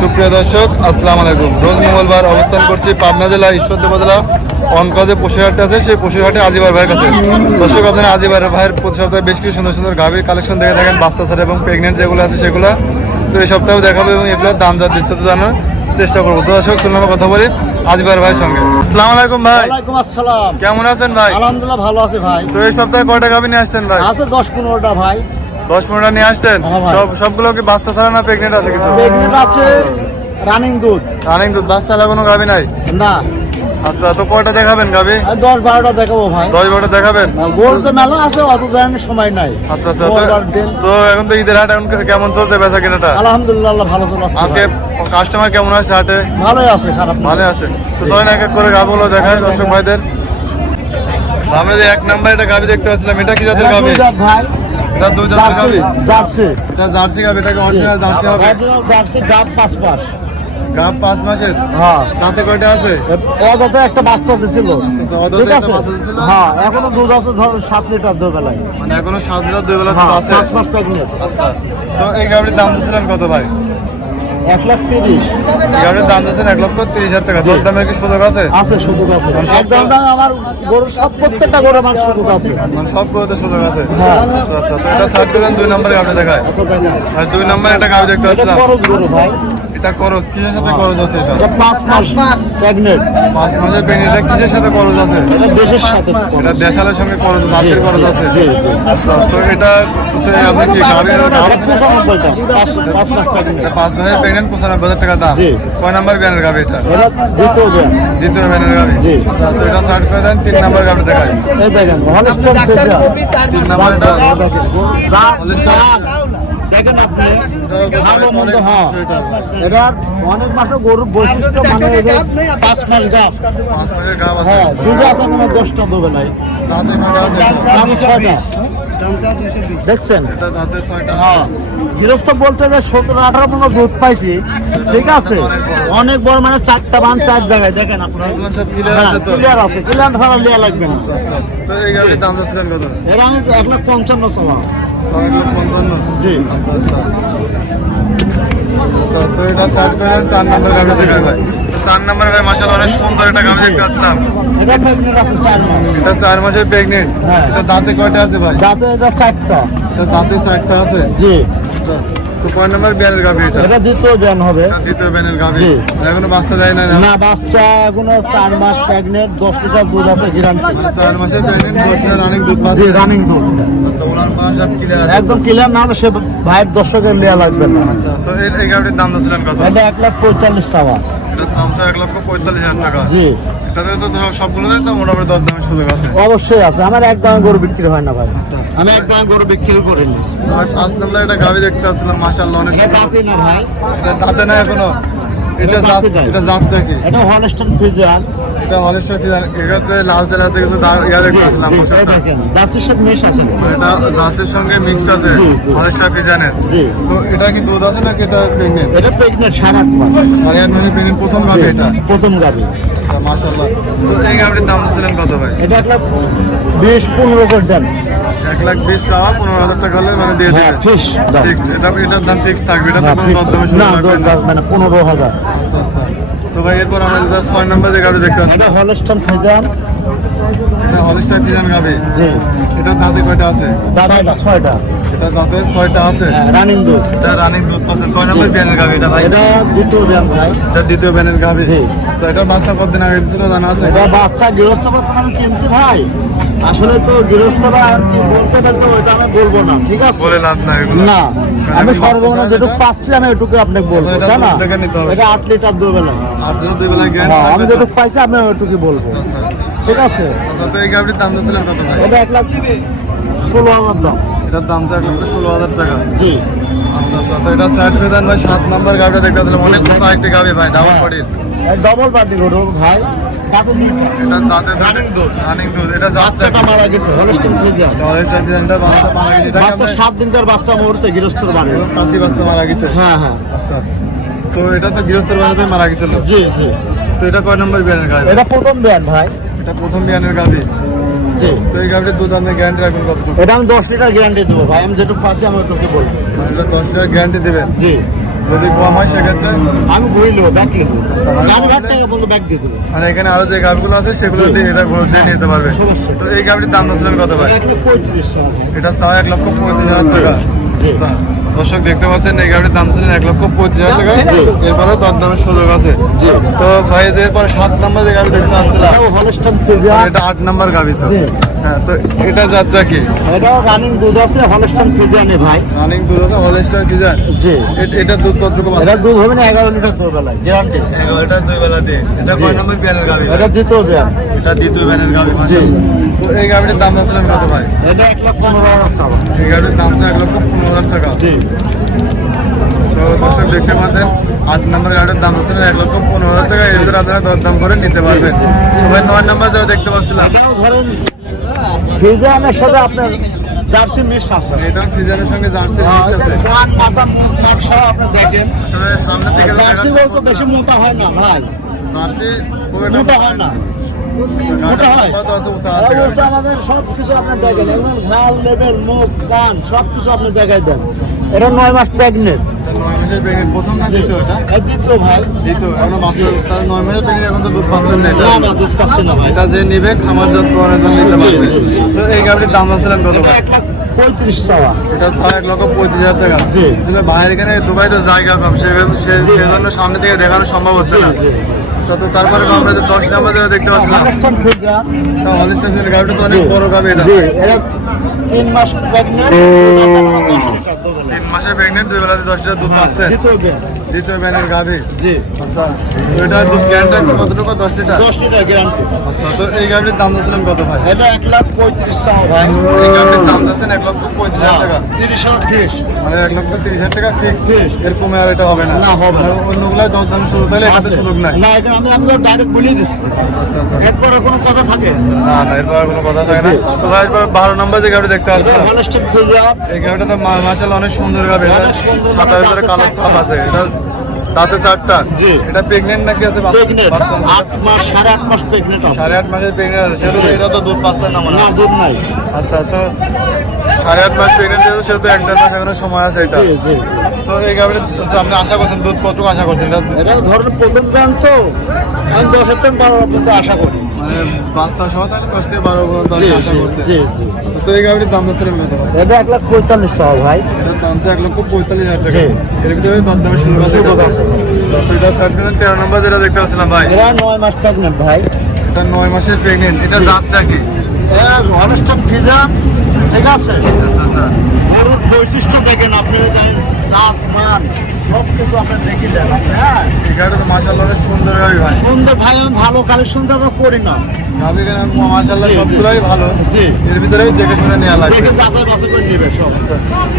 সুপ্রিয় দর্শক আসসালামু আলাইকুম। রোজ মঙ্গলবার অবস্থান করছি পাবনা জেলা ঈশ্বরদী উপজেলা অনকজে পশুরহাটে আছে সেই পশুরহাটে আজিবার ভাইয়ের কাছে। দর্শক আপনারা আজিবার ভাইয়ের প্রতি সপ্তাহে বেশ কিছু সুন্দর সুন্দর গাভীর কালেকশন দেখে থাকেন বাচ্চা ছাড়া এবং প্রেগনেন্ট যেগুলো আছে সেগুলো। তো এই সপ্তাহেও দেখাবো এবং এগুলোর দাম দর বিস্তারিত জানার চেষ্টা করব। তো দর্শক শুনলাম কথা বলি আজিবার ভাইয়ের সঙ্গে। আসসালামু আলাইকুম ভাই। ওয়ালাইকুম আসসালাম। কেমন আছেন ভাই? আলহামদুলিল্লাহ ভালো আছে ভাই। তো এই সপ্তাহে কয়টা গাভী নিয়ে আসছেন ভাই? আছে দশ পনেরোটা ভাই। দশ পনেরোটা নিয়ে আসছেন? হ্যাঁ সব সবগুলো কি বাচ্চা ছাড়া না প্রেগনেন্ট আছে কিছু? প্রেগনেন্ট আছে রানিং দুধ। রানিং দুধ বাচ্চা কোনো গাভী নাই? না। আচ্ছা তো কয়টা দেখাবেন আর দশ বারোটা দেখাবো ভাই। দশ বারোটা দেখাবেন? গোল তো মেলা আছে অত দেখানোর সময় নাই। আচ্ছা আচ্ছা তো- এখন তো ঈদের হাট এখন কেমন চলছে বেচা কেনাটা? আলহামদুলিল্লাহ ভালো চলে আসছে আজকে কাস্টমার কেমন আছে হাটে? ভালোই আছে খারাপ ভালো আছে। তো চলেন এক এক করে গাভগুলো দেখায় দর্শক ভাইদের। আমরা যে এক নাম্বার এটা গাভি দেখতে পাচ্ছিলাম এটা কি জাতের জাত ভাই। এটা দুই জাতের গাভি জার্সি। এটা জার্সি গাভি এটাকে অরিজিনাল জার্সি হবে। জার্সি গাব পাঁচ পাঁচ গাব পাঁচ মাসের? হ্যাঁ। দাঁতে কয়টা আছে? অদাতে একটা বাচ্চা দিছিল আচ্ছা, ঠিক একটা আছে? হ্যাঁ এখনও দুধ আছে ধরো সাত লিটার দুধ বেলায়। মানে এখনও সাত লিটার দুই বেলা হ্যাঁ আছে? পাঁচ মাস প্রেগনেন্ট। আচ্ছা। তো এই গাভির দাম দিয়েছিলেন কত ভাই? এক লাখ তিরিশ। গাড়ির দাম দিচ্ছেন এক লক্ষ তিরিশ হাজার টাকা। তোর দামের কি সুযোগ আছে? আছে সুযোগ আছে। একদম দাম আমার গরু সব প্রত্যেকটা গরু আমার সুযোগ আছে। মানে সব গরুতে সুযোগ আছে? হ্যাঁ। আচ্ছা আচ্ছা। এটা সার্ট দুই নম্বরে গাড়ি দেখায়। আচ্ছা, আর দুই নম্বরে একটা গাড়ি দেখতে পাচ্ছিলাম। খরচ গরু ভাই। এটা করস কিসের সাথে করজ আছে এটা? এটা পাঁচ মাস প্রেগনেন্ট পাঁচ মাসের পেন এটা কিসের সাথে করজ আছে? এটা দেশের সাথে এটা দেশালের সঙ্গে করজ আছে মাছের আছে? জি, তো এটা হচ্ছে আপনি কি পাঁচ পাঁচ মাস প্রেগনেন্ট এটা পাঁচ মাসের প্রেগনেন্ট পঁচানব্বই হাজার টাকা দাম। কয় নাম্বার ব্যানের গাভি এটা? এটা দ্বিতীয় দেন দ্বিতীয় ব্যানের জি। আচ্ছা তো এটা সার্ট করে দেন তিন নাম্বার গাভি দেখায় এই দেখেন হলস্টন ফ্রিজিয়ান। তিন নাম্বার এটা দেখেন, আপনি। ভালো মন্দ হ্যাঁ। এটা। অনেক মাসে গরুর বৈশিষ্ট্য মানে পাঁচ মাস গাপ আছে। হ্যাঁ দশটা দেখছেন? হ্যাঁ। গৃহস্থ বলতে যে সতেরো আঠারো মতো দুধ পাইছি। ঠিক আছে? অনেক বড়। মানে চারটা বান চার জায়গায়। দেখেন আপনার। clear আছে ক্লিয়ার আছে। ক্লিয়ার ছাড়া লিয়া লাগবে না। আচ্ছা তো এই গাভির দাম দিচ্ছিলেন কত? এরা আমি এক লাখ পঞ্চান্ন চাওয়া ছয় লক্ষ পঞ্চান্ন। জি। আচ্ছা আচ্ছা। আচ্ছা তো এটা চার নম্বর ভাই। চার নম্বর ভাই মাসাল অনেক সুন্দর একটা গাড়ি দেখতে এটা চার মাসের প্রেগনেন্ট হ্যাঁ। এটা দাঁতে কয়টা আছে ভাই? দাঁতে এটা চারটা। এটা দাঁতে চারটা আছে? জি। আচ্ছা। তো কয় নম্বর বিয়ানের গাভি এটা? এটা দ্বিতীয় হবে। দ্বিতীয় ব্যানের গাভি। এখনও বাচ্চা দেয় না না? বাচ্চা এখনও চার মাস প্রেগনেন্ট দশ লিটার দুধ আছে গ্যারান্টি মানে চার মাসের প্রেগনেন্ট দশ দুধ পাচ্ছে রানিং দুধ। আচ্ছা ওনার পাঁচ সব ক্লিয়ার একদম ক্লিয়ার না হলে সে ভাইয়ের দর্শকের লিয়া লাগবে না। আচ্ছা তো এই দাম দিচ্ছিলেন কত? এটা এক লাখ পঁয়তাল্লিশ দাম তো এক লক্ষ পঁয়তাল্লিশ হাজার টাকা। জি। এটাতে তো ধরো তো মোটামুটি দর দামের সুযোগ আছে। অবশ্যই আছে আমার এক দামে গরু বিক্রি হয় না ভাই। আমি এক দামে গরু বিক্রি করিনি। আর পাঁচ একটা গাভি দেখতে আসছিলাম মাশাআল্লাহ অনেক এটা সুন্দর। না ভাই। দাঁতে না এখনও? এটা এটা জাত এটা জাতটা কি? এটা হলস্টন ফ্রিজিয়ান এটা হলেশ্বর কি এটাতে লাল চালা আছে কিছু ইয়া দেখতে আসছিলাম দাঁতের সাথে মেশ আছে। এটা জাতের সঙ্গে মিক্সড আছে তো এটা কি দুধ আছে নাকি এটা এটা আট মাসে প্রেগনেন্ট প্রথম গাভি এটা? প্রথম গাবি আচ্ছা, মাশাআল্লাহ। তো এই গাভির দাম দিচ্ছিলেন কত ভাই? এটা এক লাখ বিশ পনেরো করে দেন। এক লাখ বিশ চাওয়া পনেরো হাজার টাকা হলে মানে দিয়ে হ্যাঁ দেবে। এটা এটার দাম ফিক্সড থাকবে এটা তো কোনো না মানে পনেরো হাজার। আচ্ছা আচ্ছা। তো ভাই এরপর আমরা যেটা ছয় নম্বর যে গাড়ি দেখতে পাচ্ছি। এটা হলস্টন ফ্রিজিয়ান হলিস্টার ডিজাইন গাড়ি। জি। এটা দাঁতে কয়টা আছে? ছয়টা। এটা দাঁতে ছয়টা আছে। রানিং দুধ। এটা রানিং দুধ পাচ্ছেন। কয় নম্বর ব্যানের গাড়ি এটা ভাই? এটা দ্বিতীয় ব্যায়াম ভাই। এটা দ্বিতীয় ব্যানের জি। আচ্ছা এটা বাচ্চা কতদিন আগে দিছিল জানা আছে? এটা বাচ্চা গৃহস্থ বাচ্চা আমি কিনছি ভাই। আসলে তো গৃহস্থরা আর কি বলতে পারছে ওইটা আমি বলব না ঠিক আছে? বলে লাভ নাই না আমি বাচ্চা সর্বমোট ছাড়া যেটুকু পাচ্ছি আমি ওইটুকু আপনাকে বলব তাই না। এটা আট লিটার দেবে না আর যদি দুই বেলা হ্যাঁ, আমি যেটুকু পাইছি আমি ওইটুকু বলব। আচ্ছা ঠিক আছে? আচ্ছা তো এই গাড়ির দাম দিয়েছিলেন কত ভাই? এটা এক লাখ ষোলো হাজার দাম। এটার দাম চার লক্ষ ষোলো হাজার টাকা। জি। আচ্ছা আচ্ছা তো এটা সাইড করে ভাই সাত নম্বর গাড়িটা দেখতে আসলাম অনেক বড় একটি গাড়ি ভাই ডাবল বডির ডবল পার্টি গরু ভাই। এটা দাঁতে রানিং দুধ রানিং দুধ এটা বাচ্চাটা মারা গেছে হলস্টিন ফ্রিজিয়ান ডলের চাকরিটা বাচ্চা মারা গেছে। এটা বাচ্চা সাত দিনকার বাচ্চা মুহূর্তে গৃহস্থর বাড়ি। কাশি বাচ্চা মারা গেছে। হ্যাঁ হ্যাঁ। আচ্ছা তো এটা তো গৃহস্থের বাড়িতে মারা গেছিল। জি জি। তো এটা কয় নম্বর বিয়ানের গাড়ি? এটা প্রথম ব্যান্ড ভাই। এটা প্রথম বিয়ানের গাড়ি। জি তো এই গাড়ির দুধ গ্যারান্টি রাখবেন এটা আমি দশ লিটার গ্যারান্টি দেবো ভাই আমি যেটুকু পাচ্ছি আমি ওইটুকু বলব। এটা দশ লিটার গ্যারান্টি দেবেন? জি। যদি কম হয় সেক্ষেত্রে? আমি বইলো ব্যাগ আচ্ছা, মানে ব্যাগ এখানে আরও যে গাভিগুলো আছে সেগুলো দিয়ে এটা ঘর দিয়ে নিতে পারবে। তো এই গাভিটির দাম ছিলেন কত ভাই? এটা চাও এক লক্ষ পঁয়ত্রিশ হাজার টাকা। দর্শক দেখতে পাচ্ছেন এই গাড়ির দাম ছিলেন এক লক্ষ পঁয়ত্রিশ হাজার টাকা। এরপরেও দরদামের সুযোগ আছে। তো ভাই এরপরে সাত নম্বর যে গাড়ি দেখতে আসছিলাম এটা আট নম্বর গাড়ি তো। হ্যাঁ তো এটা যাত্রা কি? এটাও রানিং দুধ আছে হলস্টন ফ্রিজার ভাই। রানিং দুধ আছে হলস্টার কি জি। এটা দুধ কতটুকু এটা দুধ হবে না এগারো লিটার গ্যারান্টি দুই বেলা দিয়ে এটা কয় নম্বর বিয়ানের গাড়ি? এটা দ্বিতীয় এটা দ্বিতীয় ব্যানের গাড়ি জি। তো এই গাড়ির দাম আসছিলেন কত ভাই? এটা এক লাখ পনেরো হাজার চাওয়া এই গাড়ির দাম এক লক্ষ পনেরো হাজার টাকা। জি। তো দর্শক দেখতে পাচ্ছেন আট নম্বর গাড়ির দাম হচ্ছে এক লক্ষ পনেরো হাজার টাকা। এর আপনারা দরদাম করে নিতে পারবেন নয় নম্বর যারা দেখতে পাচ্ছিলাম ধরেন সাথে আপনার জার্সি মিক্স আছে। এটা ফ্রিজারের সঙ্গে জার্সি হ্যাঁ, মিক্স আছে। কান মাথা মুখ নাক সব আপনি দেখেন। আসলে সামনে থেকে জার্সি বলতে বেশি মোটা হয় না ভাই। জার্সি মোটা হয় না। মোটা হয়। আমাদের সব কিছু আপনি দেখেন একদম ঘাল লেবেল মুখ কান সব কিছু আপনি দেখাই দেন। এটা নয় মাস প্রেগনেন্ট নয় মাসের প্রেগনেন্ট প্রথম না দ্বিতীয় এটা? দ্বিতীয় ভাই। দ্বিতীয় এখনও বাচ্চা নয় মাসের প্রেগনেন্ট এখন তো দুধ পাচ্ছেন না এটা। না না দুধ পাচ্ছে না এটা যে নিবে খামার জাত করার জন্য নিতে পারবে। তো এই গাড়ির দাম আসছিলেন কত এটা ভাই এক পঁয়ত্রিশ চাওয়া। এটা ছয় এক লক্ষ পঁয়ত্রিশ হাজার টাকা। কিন্তু বাইরে এখানে দুবাই তো জায়গা কম। সে সেজন্য সামনে থেকে দেখানো সম্ভব হচ্ছে না। তো তারপরে আমরা দশ নাম্বার দেখতে পাচ্ছিলাম। হলস্টন গাড়িটা তো অনেক বড় গাড়ি এটা। এটা তিন মাস প্রেগনেন্ট তিন মাসের প্রেগনেন্ট দুই বেলাতে দশ দুধ পাচ্ছে দ্বিতীয় ব্যানের গাভি জি। আচ্ছা দুধ গ্যারান্টি কতটুকু? দশ লিটার? দশ লিটার গ্যারান্টি আচ্ছা তো এই গাড়ির দাম কত ভাই? এটা এক লাখ পঁয়ত্রিশ ভাই। এই গাড়ির দাম যাচ্ছেন এক লক্ষ পঁয়ত্রিশ হাজার টাকা। তিরিশ হাজার তিরিশ মানে এক লক্ষ তিরিশ হাজার টাকা। এর কমে আর এটা হবে না। না, হবে না। দশ দাম শুরু তাহলে এখানে সুযোগ নাই। না এটা আমি আপনার ডাইরেক্ট বলে দিচ্ছি। আচ্ছা আচ্ছা একবারে কোনো কথা থাকে? না না এরপর কোনো কথা থাকে না। জি। তো ভাই এরপর বারো নম্বর যে গাড়ি দেখতে এটা ফ্রিজার এই গাড়িটা তো মাসাল অনেক সুন্দর এটা সুন্দর, মানে সাতার ভিতরে কালো সাপ আছে। এটা দাঁতে চারটা? জি। এটা প্রেগনেন্ট নাকি আছে প্রেগনেন্ট আছে? আট মাস সাড়ে আট মাস প্রেগনেন্ট আছে। সাড়ে আট মাসের প্রেগনেন্ট আছে। সেহেতু এটা তো দুধ পাচ্ছে না মনে না দুধ নাই। আচ্ছা তো সাড়ে আট মাস প্রেগনেন্ট আছে সেহেতু এক দেড় মাস এখনও সময় আছে এটা। জি জি। তো এই গাড়িটা আপনি আশা করছেন দুধ কতটুকু আশা করছেন? এটা এটা ধরুন প্রথম গান তো আমি থেকে বারো পর্যন্ত আশা করি। মানে বাচ্চা সহ তাহলে দশ থেকে বারো পর্যন্ত আশা করছেন জি জি। তো এই গাড়ির দাম যাচ্ছিলেন কত এটা এক লাখ পঁয়তাল্লিশ টাকা ভাই। দাম এক লক্ষ পঁয়তাল্লিশ হাজার টাকা। এর ভিতরে দরদামের সুযোগ আছে। এটা সার্ট তেরো নম্বর যেটা দেখতে পাচ্ছিলাম ভাই। এরা নয় মাস প্রেগনেন্ট ভাই। এটা নয় মাসের প্রেগনেন্ট এটা জাতটা কি? এরা হলস্টন ঠিক আছে? আচ্ছা আচ্ছা। গরুর বৈশিষ্ট্য দেখেন আপনি জানেন দাঁত মান। সব কিছু আপনি দেখে দেন হ্যাঁ? এই তো মাসাল্লাহ সুন্দর গাড়ি ভাই। সুন্দর ভাই আমি ভালো কালেকশন তো করি না। গাড়ি মাসাল্লাহ জি, জি। ভালো। জি। এর ভিতরেই দেখে শুনে নেওয়া লাগবে। দেখে যাচাই বাছাই করে নেবে সব।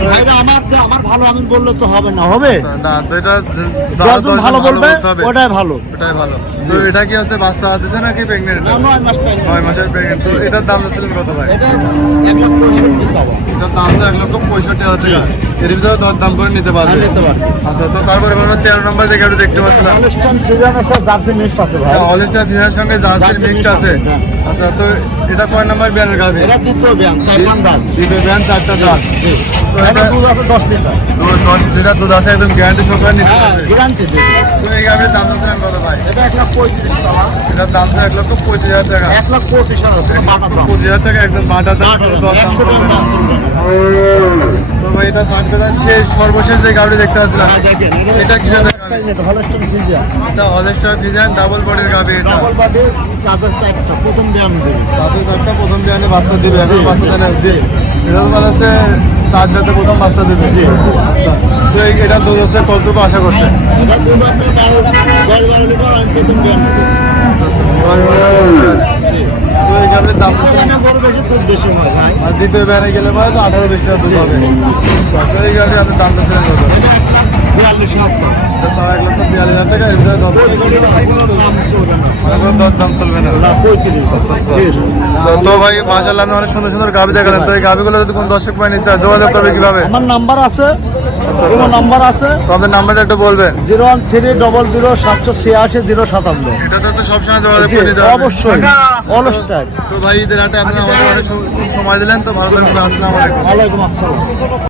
ভাইরা আমার আমার ভালো আমি বললে তো হবে না হবে? না তো এটা যতজন ভালো বলবে ওটাই ভালো। ওটাই ভালো। তো এটা কি আছে বাচ্চা দিছে নাকি না, মাস মাসের তো এটার দাম কত ভাই? এটা এটার দাম হচ্ছে এক লক্ষ পঁয়ষট্টি হাজার টাকা। এর ভিতরে দর দাম করে নিতে পারবে। নিতে পারবে। আচ্ছা তো তারপরে আমরা তেরো নম্বর যে গাড়ি দেখতে পাচ্ছিলাম। জার্সি আছে ভাই। অলিস্টার দিনের সঙ্গে জার্সি মিক্সড আছে। আছে, হ্যাঁ। আচ্ছা তো এটা কয় নম্বর ব্যানের গাড়ি এটা দ্বিতীয় ব্যান চার দাঁত দ্বিতীয় ব্যান চারটা দাঁত দুধ আছে দশ লিটার। দুধ দশ লিটার দুধ আছে একদম গ্যারান্টি সহকারে নিতে গ্যারান্টি তো এই গাভির দাম যাচ্ছিলেন কত ভাই। এটা এক লাখ পঁয়ত্রিশ চাওয়া এটার দাম তো এক লক্ষ পঁচিশ হাজার টাকা। এক লাখ পঁচিশ হাজার টাকা। পঁচিশ হাজার টাকা একদম বাটা দাম টাকা। তো ভাই এটা ষাট পেজার শেষ সর্বশেষ যে গাড়ি দেখতে আসছিলাম হ্যাঁ, এটা কি এটা হলস্টন অলেস্টার ডিজাইন ডাবল বডির গাভি এটা। ডবল বাডি চাদর চারটা প্রথম ব্যায়াম দেবে তাতে চারটা প্রথম বিয়ানে বাচ্চা দিবে এখন বাচ্চা না এটা তো আছে চার জাতে প্রথম বাচ্চা দিতে জি। আচ্ছা তো এটা দুধ হচ্ছে কতটুকু আশা করছে। এটা দুধ আপনার বারো দশ বারো লিটার আমি প্রথম ব্যায়াম দেবো তো এই গাভির দাম হচ্ছে এটা বড় বেশি দুধ বেশি ভাই। আর দ্বিতীয় বিয়ানে গেলে পরে তো আঠারো বিশ টাকা দুধ হবে। তো এই আপনার দাম দিচ্ছেন কত বিয়াল্লিশ হাজার। এটা সাড়ে এক লক্ষ বিয়াল্লিশ হাজার টাকা এর ভিতরে দর কোনো দর দাম চলবে না। তো ভাই মাশাআল্লাহ অনেক সুন্দর সুন্দর গাভি দেখালেন। তো এই গাভিগুলো যদি কোন দর্শক পায় নিচ্ছে যোগাযোগ করবে কীভাবে? আমার নাম্বার আছে কোনো নাম্বার আছে। তো আপনার নাম্বারটা একটু বলবেন। Zero one three double zero সাতশো ছিয়াশি জিরো সাতান্ন। এটাতে তো সবসময় যোগাযোগ করে নিতে অবশ্যই। অলস্টার তো ভাই ঈদের হাটে আমাদের অনেক সময় দিলেন। তো ভালো থাকবেন আসসালামু আলাইকুম। ওয়ালাইকুম আসসালাম।